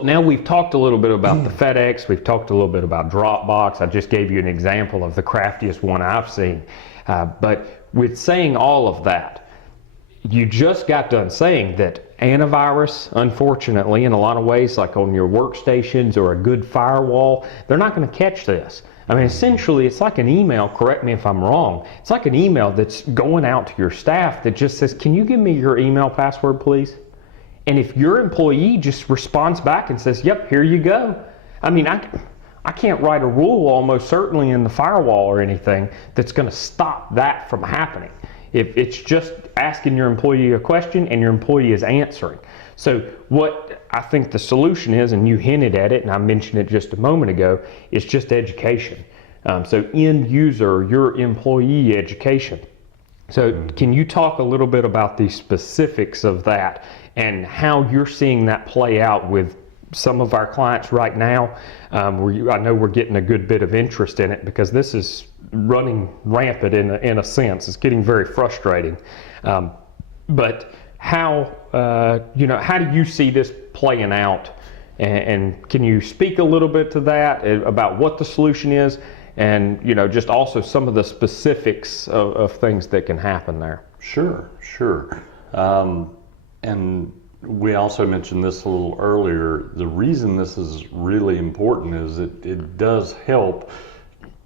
Well, now we've talked a little bit about the FedEx, we've talked a little bit about Dropbox. I just gave you an example of the craftiest one I've seen. But with saying all of that, you just got done saying that antivirus, unfortunately, in a lot of ways, like on your workstations or a good firewall, they're not going to catch this. I mean, essentially, it's like an email, correct me if I'm wrong, it's like an email that's going out to your staff that just says, can you give me your email password, please? And if your employee just responds back and says, yep, here you go. I mean, I can't write a rule almost certainly in the firewall or anything that's going to stop that from happening. If it's just asking your employee a question and your employee is answering. So what I think the solution is, and you hinted at it and I mentioned it just a moment ago, is just education. So end user, your employee education. So can you talk a little bit about the specifics of that and how you're seeing that play out with some of our clients right now? I know we're getting a good bit of interest in it because this is running rampant in a sense. It's getting very frustrating. But how how do you see this playing out? And can you speak a little bit to that about what the solution is, and just also some of the specifics of things that can happen there? Sure. And we also mentioned this a little earlier. The reason this is really important is it does help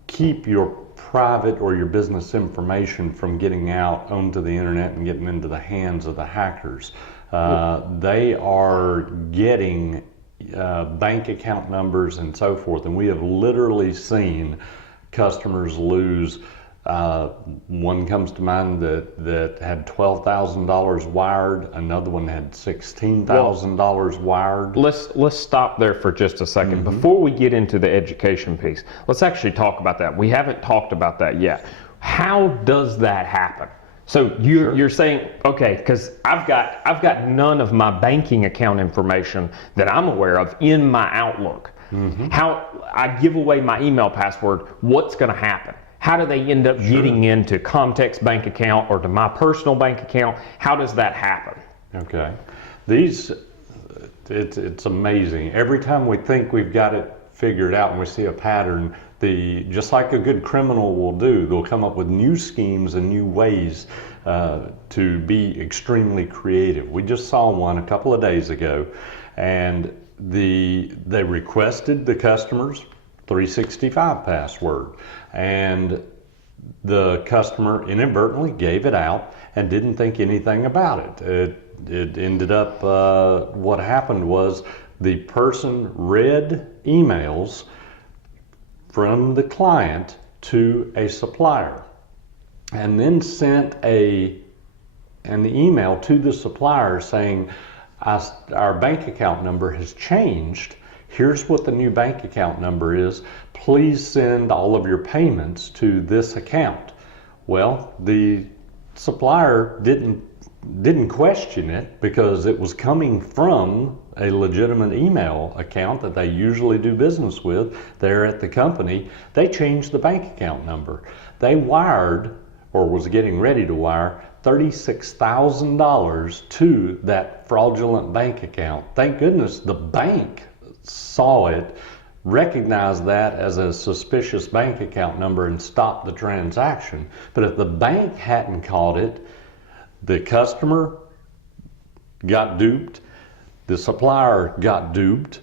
keep your private or your business information from getting out onto the internet and getting into the hands of the hackers. They are getting bank account numbers and so forth, and we have literally seen customers lose. One comes to mind that had $12,000 wired. Another one had $16,000 wired. Let's stop there for just a second. Before we get into the education piece, let's actually talk about that. We haven't talked about that yet. How does that happen? So you're saying, okay, because I've got none of my banking account information that I'm aware of in my Outlook. How I give away my email password, what's going to happen? How do they end up getting into ComTech's bank account or to my personal bank account? How does that happen? Okay. It's amazing. Every time we think we've got it figured out and we see a pattern, just like a good criminal will do, they'll come up with new schemes and new ways to be extremely creative. We just saw one a couple of days ago, and they requested the customer's 365 password, and the customer inadvertently gave it out and didn't think anything about it. It ended up, what happened was the person read emails from the client to a supplier and then sent an email to the supplier saying, our bank account number has changed. Here's what the new bank account number is. Please send all of your payments to this account. Well, the supplier didn't question it because it was coming from a legitimate email account that they usually do business with there at the company. They changed the bank account number. They wired, or was getting ready to wire, $36,000 to that fraudulent bank account. Thank goodness the bank saw it, recognized that as a suspicious bank account number, and stopped the transaction. But if the bank hadn't caught it, the customer got duped, the supplier got duped,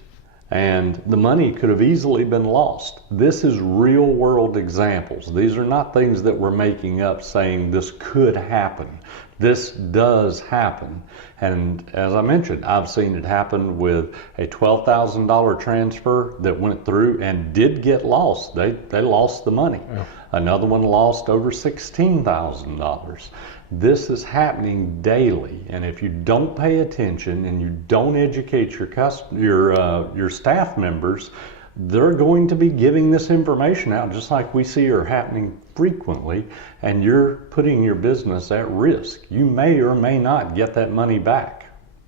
and the money could have easily been lost. This is real world examples. These are not things that we're making up saying this could happen. This does happen. And as I mentioned, I've seen it happen with a $12,000 transfer that went through and did get lost. They lost the money. Yeah. Another one lost over $16,000. This is happening daily, and if you don't pay attention and you don't educate your staff members, they're going to be giving this information out just like we see are happening frequently, and you're putting your business at risk. You may or may not get that money back.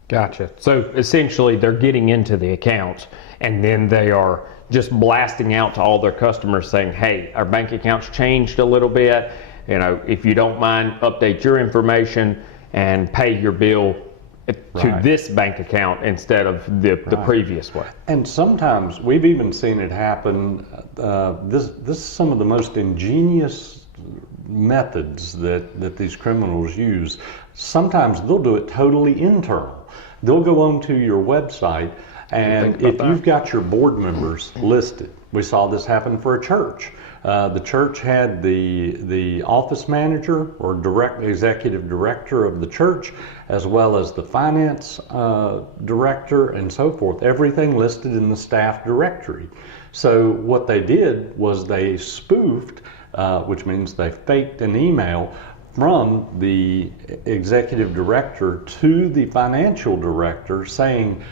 Gotcha. So essentially they're getting into the accounts and then they are just blasting out to all their customers saying, hey, our bank account's changed a little bit. If you don't mind, update your information and pay your bill Right. to this bank account instead of the previous one. And sometimes we've even seen it happen. This is some of the most ingenious methods that these criminals use. Sometimes they'll do it totally internal. They'll go onto your website, and if you've got your board members listed, we saw this happen for a church. The church had the office manager or executive director of the church, as well as the finance director and so forth, everything listed in the staff directory. So what they did was they spoofed, which means they faked an email from the executive director to the financial director saying,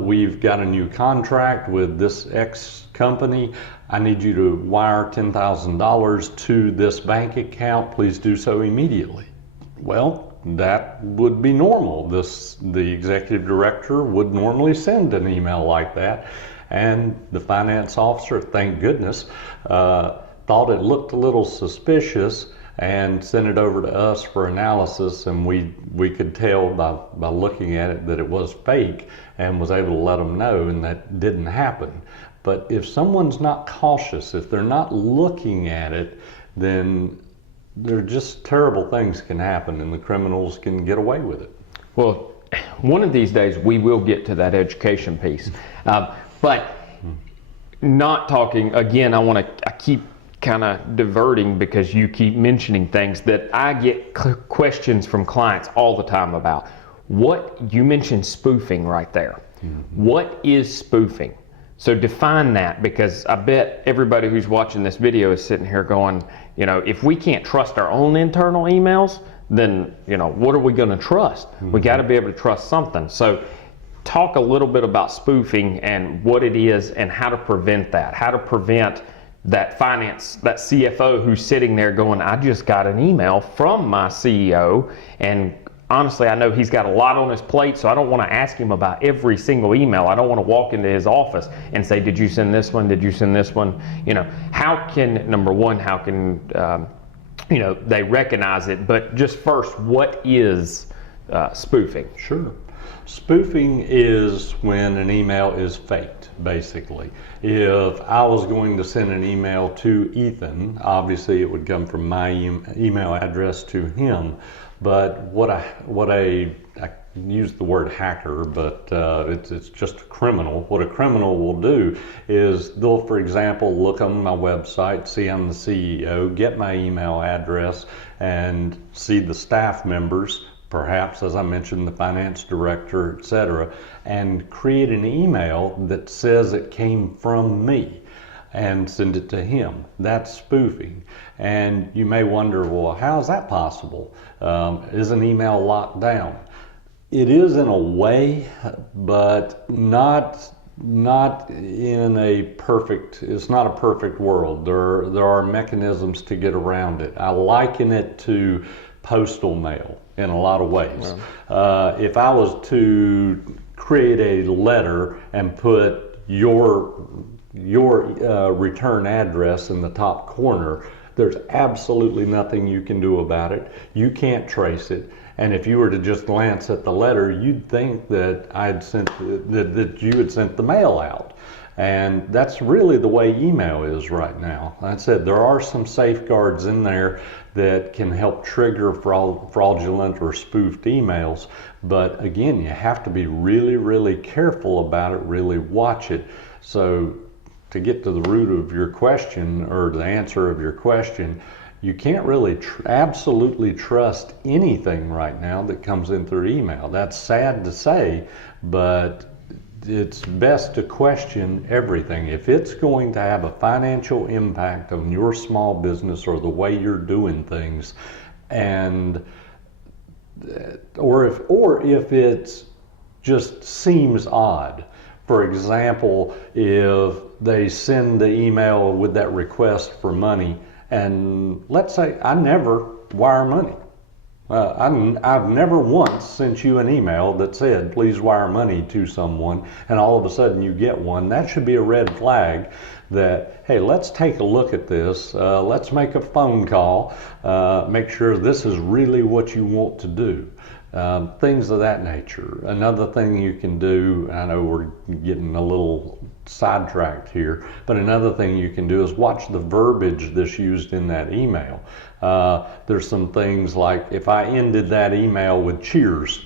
we've got a new contract with this X company. I need you to wire $10,000 to this bank account. Please do so immediately. Well, that would be normal. The executive director would normally send an email like that. And the finance officer, thank goodness, thought it looked a little suspicious and sent it over to us for analysis, and we could tell by looking at it that it was fake and was able to let them know, and that didn't happen. But if someone's not cautious, if they're not looking at it, then there just terrible things can happen and the criminals can get away with it. Well, one of these days we will get to that education piece. But not talking, again, I keep kind of diverting because you keep mentioning things that I get questions from clients all the time about. What you mentioned spoofing right there. Mm-hmm. What is spoofing? So define that, because I bet everybody who's watching this video is sitting here going, if we can't trust our own internal emails, then, what are we going to trust? Mm-hmm. We got to be able to trust something. So talk a little bit about spoofing and what it is and how to prevent that, how to prevent that CFO who's sitting there going, I just got an email from my CEO, and honestly, I know he's got a lot on his plate, so I don't want to ask him about every single email. I don't want to walk into his office and say, did you send this one? Did you send this one? Number one, how can they recognize it? But just first, what is spoofing? Sure. Spoofing is when an email is faked, basically. If I was going to send an email to Ethan, obviously it would come from my email address to him. But what I use the word hacker, but it's just a criminal. What a criminal will do is they'll, for example, look on my website, see I'm the CEO, get my email address, and see the staff members, perhaps, as I mentioned, the finance director, etc., and create an email that says it came from me and send it to him. That's spoofing. And you may wonder, well, how is that possible? Is an email locked down? It is in a way, but not in a perfect, it's not a perfect world. There are mechanisms to get around it. I liken it to postal mail in a lot of ways. Wow. If I was to create a letter and put your return address in the top corner, there's absolutely nothing you can do about it. You can't trace it. And if you were to just glance at the letter, you'd think that that you had sent the mail out. And that's really the way email is right now. Like I said, there are some safeguards in there that can help trigger fraudulent or spoofed emails. But again, you have to be really, really careful about it, really watch it. So to get to the root of your question, or the answer of your question, you can't really absolutely trust anything right now that comes in through email. That's sad to say, but it's best to question everything. If it's going to have a financial impact on your small business or the way you're doing things, and or if it just seems odd. For example, if they send the email with that request for money, and let's say I never wire money. I've never once sent you an email that said, please wire money to someone, and all of a sudden you get one. That should be a red flag that, hey, let's take a look at this. Let's make a phone call, make sure this is really what you want to do. things of that nature. Another thing you can do, I know we're getting a little sidetracked here, but another thing you can do is watch the verbiage that's used in that email. There's some things like, if I ended that email with cheers,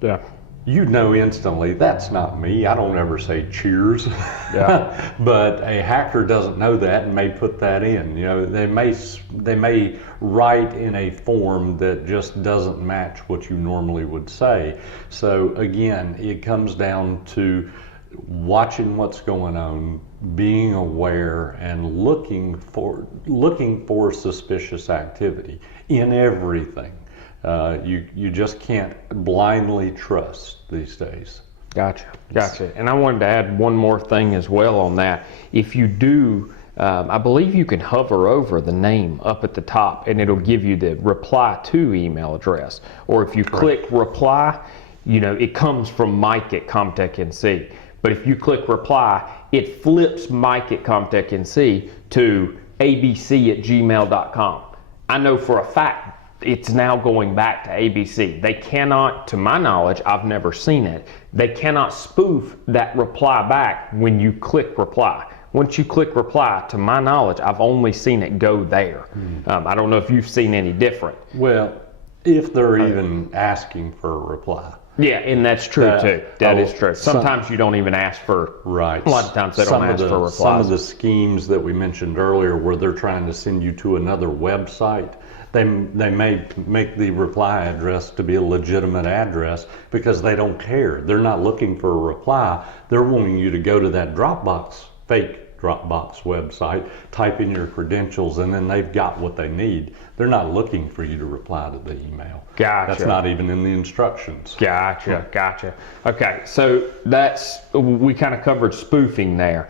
Yeah. you'd know instantly that's not me. I don't ever say cheers. Yeah. But a hacker doesn't know that and may put that in. You know, they may write in a form that just doesn't match what you normally would say. So again, it comes down to watching what's going on, being aware, and looking for suspicious activity in everything. You just can't blindly trust these days. Gotcha. And I wanted to add one more thing as well on that. If you do, I believe you can hover over the name up at the top and it'll give you the reply to email address. Or if you click reply, you know, it comes from Mike at ComTech NC. But if you click reply, it flips Mike at ComTech NC to abc@gmail.com. I know for a fact it's now going back to ABC. They cannot, to my knowledge, I've never seen it, they cannot spoof that reply back when you click reply. Once you click reply, to my knowledge, I've only seen it go there. I don't know if you've seen any different. Well, if they're even asking for a reply. Yeah, and that's true too. That is true. Sometimes you don't even ask for, right. A lot of times they don't ask for replies. Some of the schemes that we mentioned earlier where they're trying to send you to another website, they may make the reply address to be a legitimate address because they don't care. They're not looking for a reply. They're wanting you to go to that fake Dropbox website, type in your credentials, and then they've got what they need. They're not looking for you to reply to the email. Gotcha. That's not even in the instructions. Gotcha. Okay, so we kind of covered spoofing there.